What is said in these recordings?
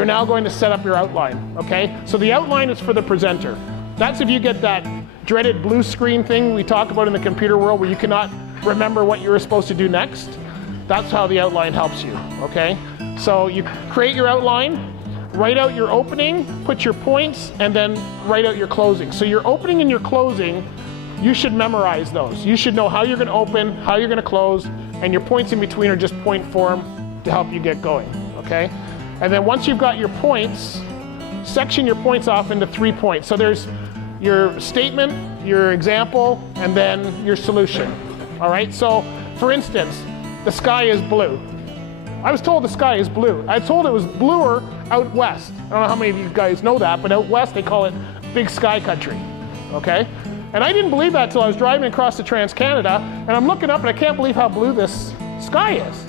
you're now going to set up your outline, okay? So the outline is for the presenter. That's if you get that dreaded blue screen thing we talk about in the computer world where you cannot remember what you were supposed to do next. That's how the outline helps you, okay? So you create your outline, write out your opening, put your points, and then write out your closing. So your opening and your closing, you should memorize those. You should know how you're gonna open, how you're gonna close, and your points in between are just point form to help you get going, okay? And then once you've got your points, section your points off into 3 points. So there's your statement, your example, and then your solution, all right? So for instance, the sky is blue. I was told the sky is blue. I was told it was bluer out west. I don't know how many of you guys know that, but out west they call it big sky country, okay? And I didn't believe that till I was driving across the Trans-Canada, and I'm looking up and I can't believe how blue this sky is.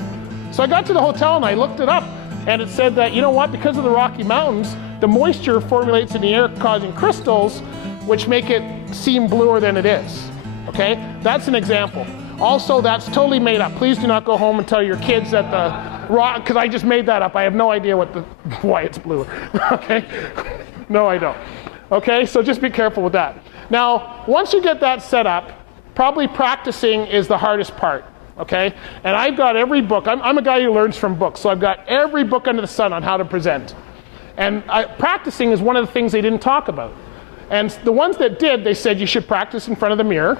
So I got to the hotel and I looked it up, and it said that, you know what, because of the Rocky Mountains, the moisture formulates in the air causing crystals, which make it seem bluer than it is, okay? That's an example. Also, that's totally made up. Please do not go home and tell your kids that the rock, because I just made that up. I have no idea why it's blue, okay? No, I don't. Okay, so just be careful with that. Now, once you get that set up, probably practicing is the hardest part, okay? And I've got every book. I'm a guy who learns from books, so I've got every book under the sun on how to present. And practicing is one of the things they didn't talk about. And the ones that did, they said you should practice in front of the mirror,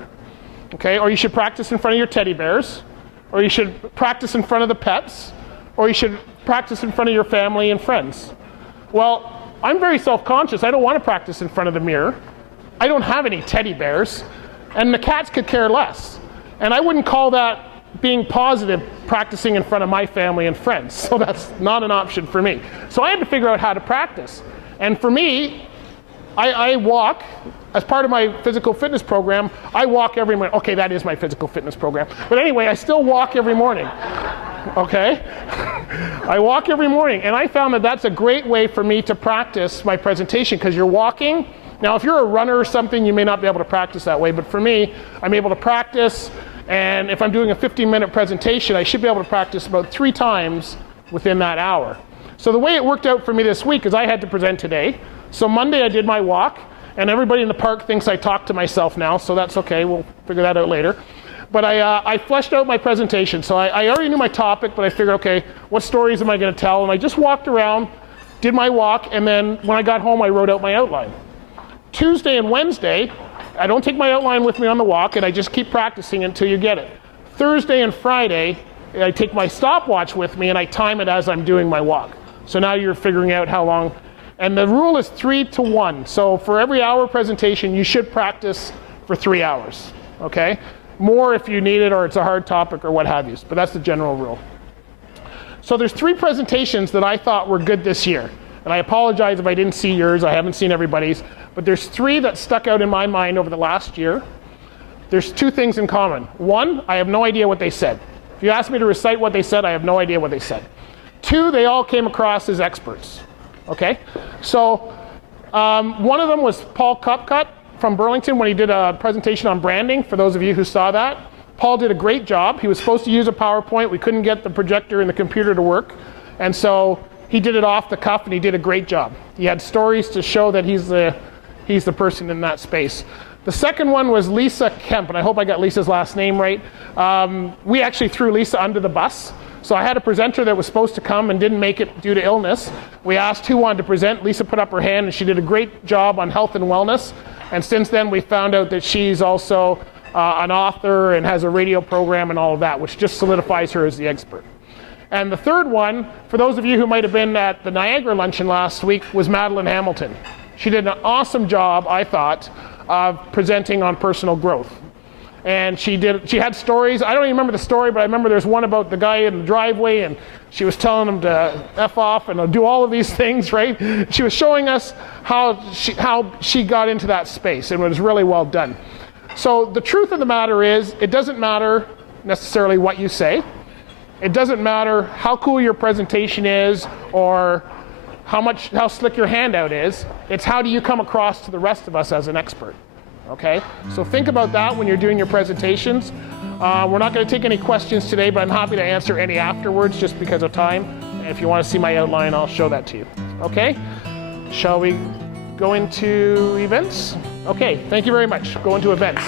okay? Or you should practice in front of your teddy bears, or you should practice in front of the pets, or you should practice in front of your family and friends. Well, I'm very self-conscious. I don't want to practice in front of the mirror. I don't have any teddy bears, and the cats could care less. And I wouldn't call that being positive, practicing in front of my family and friends. So that's not an option for me. So I had to figure out how to practice. And for me, I walk, as part of my physical fitness program, I walk every morning. Okay, that is my physical fitness program. But anyway, I still walk every morning, okay? I walk every morning, and I found that that's a great way for me to practice my presentation, because you're walking. Now, if you're a runner or something, you may not be able to practice that way, but for me, I'm able to practice, and if I'm doing a 15-minute presentation, I should be able to practice about 3 times within that hour. So the way it worked out for me this week is I had to present today. So Monday I did my walk, and everybody in the park thinks I talk to myself now, so that's okay, we'll figure that out later. But I fleshed out my presentation. So I already knew my topic, but I figured, okay, what stories am I gonna tell? And I just walked around, did my walk, and then when I got home, I wrote out my outline. Tuesday and Wednesday, I don't take my outline with me on the walk, and I just keep practicing until you get it. Thursday and Friday, I take my stopwatch with me and I time it as I'm doing my walk. So now you're figuring out how long. And the rule is 3 to 1. So for every hour presentation, you should practice for 3 hours, okay? More if you need it or it's a hard topic or what have you, but that's the general rule. So there's 3 presentations that I thought were good this year. And I apologize if I didn't see yours, I haven't seen everybody's, but there's 3 that stuck out in my mind over the last year. There's 2 things in common. 1, I have no idea what they said. If you ask me to recite what they said, I have no idea what they said. 2, they all came across as experts. Okay, so one of them was Paul Cupcut from Burlington when he did a presentation on branding, for those of you who saw that. Paul did a great job. He was supposed to use a PowerPoint. We couldn't get the projector and the computer to work. And so he did it off the cuff, and he did a great job. He had stories to show that he's the person in that space. The second one was Lisa Kemp, and I hope I got Lisa's last name right. We actually threw Lisa under the bus. So I had a presenter that was supposed to come and didn't make it due to illness. We asked who wanted to present. Lisa put up her hand, and she did a great job on health and wellness. And since then, we found out that she's also an author and has a radio program and all of that, which just solidifies her as the expert. And the third one, for those of you who might have been at the Niagara luncheon last week, was Madeline Hamilton. She did an awesome job, I thought, of presenting on personal growth. And she had stories. I don't even remember the story, but I remember there's one about the guy in the driveway, and she was telling him to F off and do all of these things, right? She was showing us how she got into that space, and it was really well done. So the truth of the matter is, it doesn't matter necessarily what you say. It doesn't matter how cool your presentation is or how slick your handout is. It's how do you come across to the rest of us as an expert. Okay, so think about that when you're doing your presentations. We're not going to take any questions today, but I'm happy to answer any afterwards just because of time. if you want to see my outline, I'll show that to you. Okay? Shall we go into events? Okay, thank you very much. Go into events.